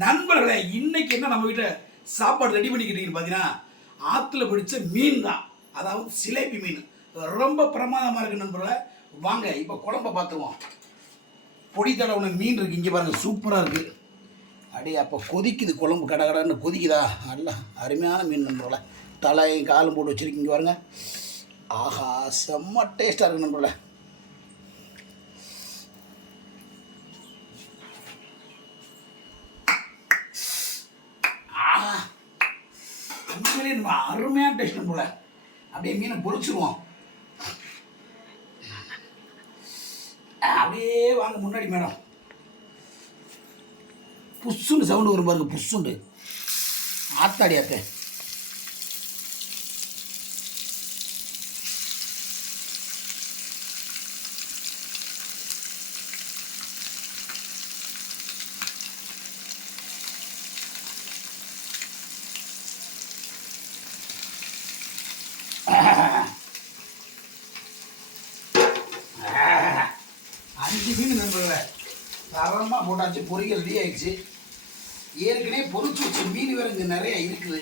நண்பர்களே, இன்னைக்கு என்ன நம்ம வீட்டில் சாப்பாடு ரெடி பண்ணிக்கிட்டீங்கன்னு பார்த்தீங்கன்னா, ஆற்றுல பிடிச்ச மீன் தான். அதாவது சிலேபி மீன். ரொம்ப பிரமாதமாக இருக்குது நண்பர்களே. வாங்க இப்போ குழம்ப பார்த்துருவோம். பொடி தடவுன மீன் இருக்குது, இங்கே பாருங்கள், சூப்பராக இருக்குது. அப்படியே அப்போ கொதிக்குது குழம்பு, கடை கடைன்னு கொதிக்குதா. நல்லா அருமையான மீன் நண்பர்களே. தலையும் காலும் போட்டு வச்சுருக்கீங்க பாருங்கள். ஆஹா, செம்ம டேஸ்ட்டாக இருக்குது நண்பர்களே. நம்ம அருமையான டேஸ்ட் போல. அப்படியே மீனை பொரிச்சிருவோம். அப்படியே வாங்க முன்னாடி மேடம். புஷ்ஷுண்டு சவுண்டு வரும் பாருங்க, புஷ்ஷுண்டு. ஆத்தாடி ஆத்தே. அஞ்சு மீன் நண்பர்களே தரமாக போட்டாச்சு. பொரிகள் ரெடி ஆகிடுச்சு. ஏற்கனவே பொரிச்சு வச்சு மீன் வேறு இங்கே நிறைய இருக்குது.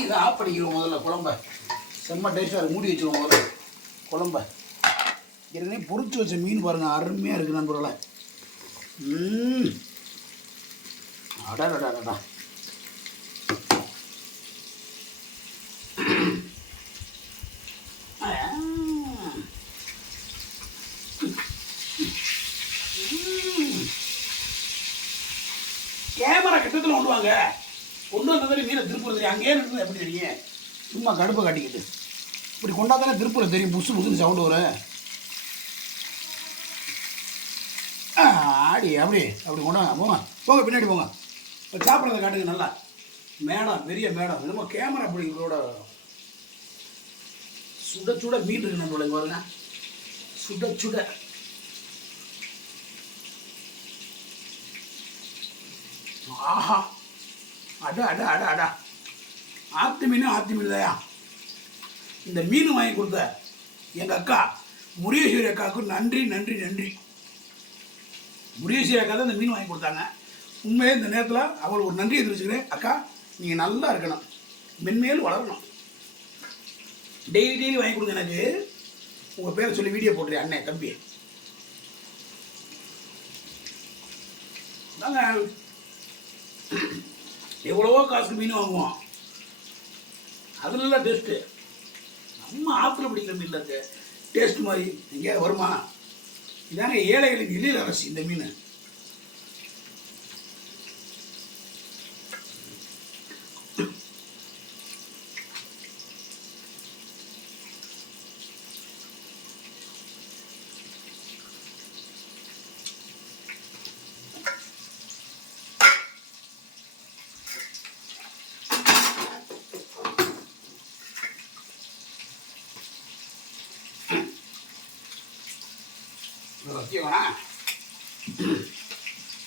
இதை ஆஃப் பண்ணிக்கிறோம் முதல்ல. குழம்ப செம்ம டேஸ்ட்டாக மூடி வச்சுருவோம் முதல்ல குழம்ப. ஏற்கனவே பொரிச்சு வச்ச மீன் பாருங்கள், அருமையாக இருக்குது நண்பர்களே. அடாடா. கேமரா கிட்டத்தில் கொண்டு வாங்க. கொண்டு வந்ததாலே மீனை திருப்பூர் தெரியும். அங்கேயே இருக்குது எப்படி தெரியும்? சும்மா கடுப்பை காட்டிக்கிட்டு இப்படி கொண்டாந்தானே திருப்பூர் தெரியும். புதுசு புதுசு சவுண்டு வரும். ஆடி அப்படி கொண்டாங்க. போங்க பின்னாடி போங்க. சாப்பிட்றத காட்டுங்க நல்லா. மேடம், பெரிய மேடம். என்னமோ கேமரா பிடிக்கிறதோட சுட சுட மீன் இருக்கு நம்மளோட பாருங்க. சுட சுட ஆஹா, அடா. ஆத்து மீன் தாயா. இந்த மீன் வாங்கி கொடுத்த எங்கள் அக்கா முருகேஸ்வரி அக்காவுக்கு நன்றி. முருகேஸ்வரி அக்கா தான் இந்த மீன் வாங்கி கொடுத்தாங்க. உண்மையே இந்த நேரத்தில் அவங்களுக்கு ஒரு நன்றியை தெரிவிச்சுக்கிறேன். அக்கா, நீங்கள் நல்லா இருக்கணும், மென்மேலும் வளரணும். டெய்லி வாங்கி கொடுங்க. எனக்கு உங்கள் பேரை சொல்லி வீடியோ போட்டுறேன். அண்ணே, தம்பி தாங்க. எவ்வளவோ காசுக்கு மீன் வாங்குவோம். அது நல்லா டேஸ்ட்டு. நம்ம ஆற்றுல பிடிக்கிற மீன் இருக்கு டேஸ்ட் மாதிரி எங்கேயா வருமா? இதாங்க ஏழைகளின் எளிய அரசு இந்த மீன்.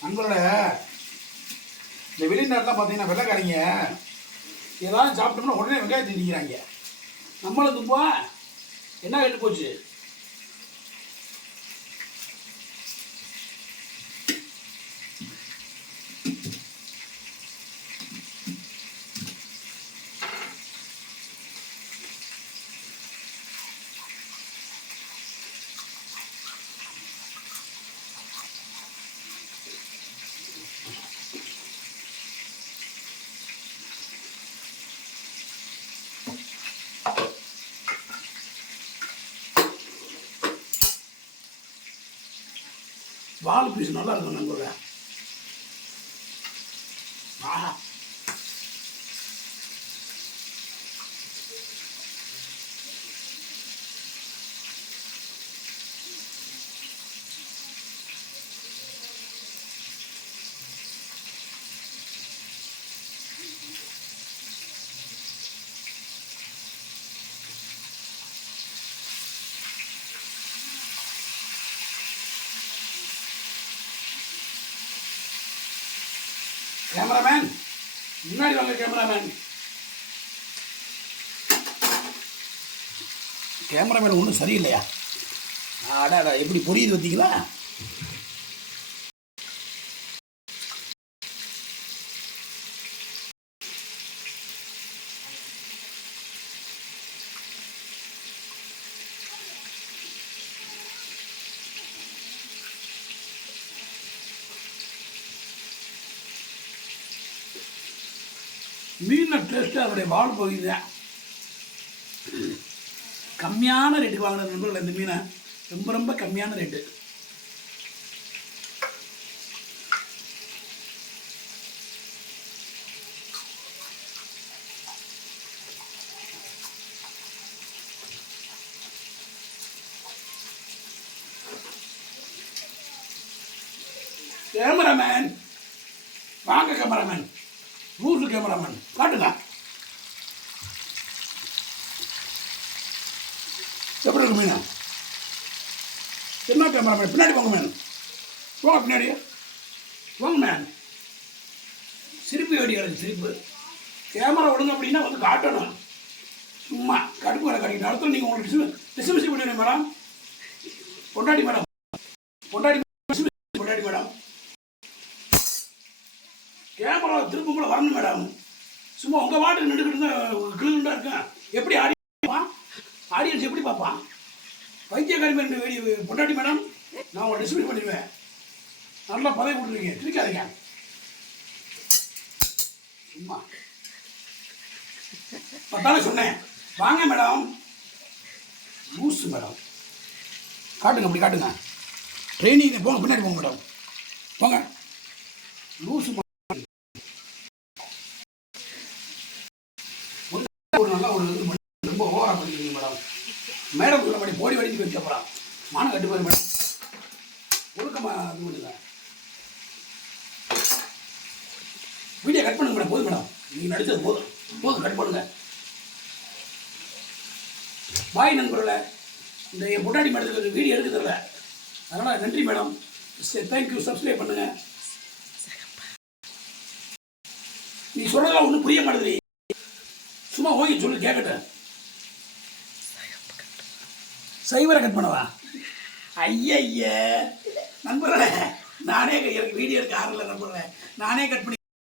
நண்பரோட இந்த வெளிநாட்டிலாம் பார்த்தீங்கன்னா வெள்ளைக்காரங்க ஏதாவது சாப்பிட்டோம்னா உடனே வெங்காயத்தை திணிக்கிறாங்க. நம்மளும் துப்பா என்ன கெட்டு போச்சு. வால் பீஸ் நல்லா இருக்கும் நண்பர்களே. ஆஹா, கேமராமேன் முன்னாடி வாங்க. கேமராமேன் ஒன்றும் சரியில்லையா? அடா எப்படி புரியுது பார்த்தீங்களா? மீனை டேஸ்ட்டு அதனுடைய வால் பகுதி தான். கம்மியான ரேட்டுக்கு வாங்கின நண்பர்கள் இந்த மீனை, ரொம்ப ரொம்ப கம்மியான ரேட்டு. கேமராமேன் வாங்க, கேமராமேன் ரூசு கேமராமேன் காட்டுங்க. எப்படி இருக்கு மீன்? என்ன கேமராமேன் பின்னாடி போங்க மேன், போங்க பின்னாடி போங்க மேன். சிரிப்பு வேடி கிடக்கு சிரிப்பு. கேமரா விடுங்க அப்படின்னா வந்து காட்டணும். சும்மா கடுப்பு வேலை கிடைக்கணும். அடுத்த நீங்கள் உங்களுக்கு டிஸ்மிஸ் பண்ணிடுங்க மேடம். பொண்டாடி மேடம், பொண்டாடி பொண்டாடி மேடம், கேமரா திரும்ப வரணும் மேடம். சும்மா உங்கள் வாட்டுக்கு நின்றுக்கிட்டு கிளுண்டா இருக்கேன். எப்படி ஆடியன்ஸ் எப்படி பார்ப்பான்? வைத்தியக்காரி மேடம் வேடி பொண்டாட்டி மேடம், நான் உங்களை டிஸ்மிஸ் பண்ணிடுவேன். நல்லா பதவி கொடுத்துருக்கீங்க, திரிக்காதீங்க சும்மா. பத்தாலே சொன்னேன் வாங்க மேடம். லூஸு மேடம், காட்டுங்க அப்படி காட்டுங்க. ட்ரைனிங் போங்க, பின்னாடி போங்க மேடம், போங்க. லூஸு ஒரு நல்லா ஒரு ரொம்ப ஓவராக பண்ணிக்கிறீங்க மேடம். மேடம் உள்ள படி போடி வடிச்சு வச்ச போகிறான். மானம் கட்டு போய் மேடம், ஒழுக்கமாக இது பண்ணுங்க. வீடியோ கட் பண்ணுங்க மேடம். போதும் மேடம், நீங்கள் நடித்தது போதும் போதும், கட் பண்ணுங்க. பாய் நண்பர்களே, இந்த என் பொட்டாடி மேடத்துக்கு வீடியோ எடுக்க தரல, அதனால் நன்றி மேடம். தேங்க்யூ. சப்ஸ்கிரைப் பண்ணுங்க. நீ சொல்கிறதெல்லாம் ஒன்றும் புரிய மாட்டேங்குது. சும்மா ஓகே சொல்லு கேட்கட்டேன். சைவரை கட் பண்ணவா? ஐய நண்பர்களே, நானே எனக்கு வீடியோ எடுக்க ஆரல நண்பர்களே, நானே கட் பண்ணி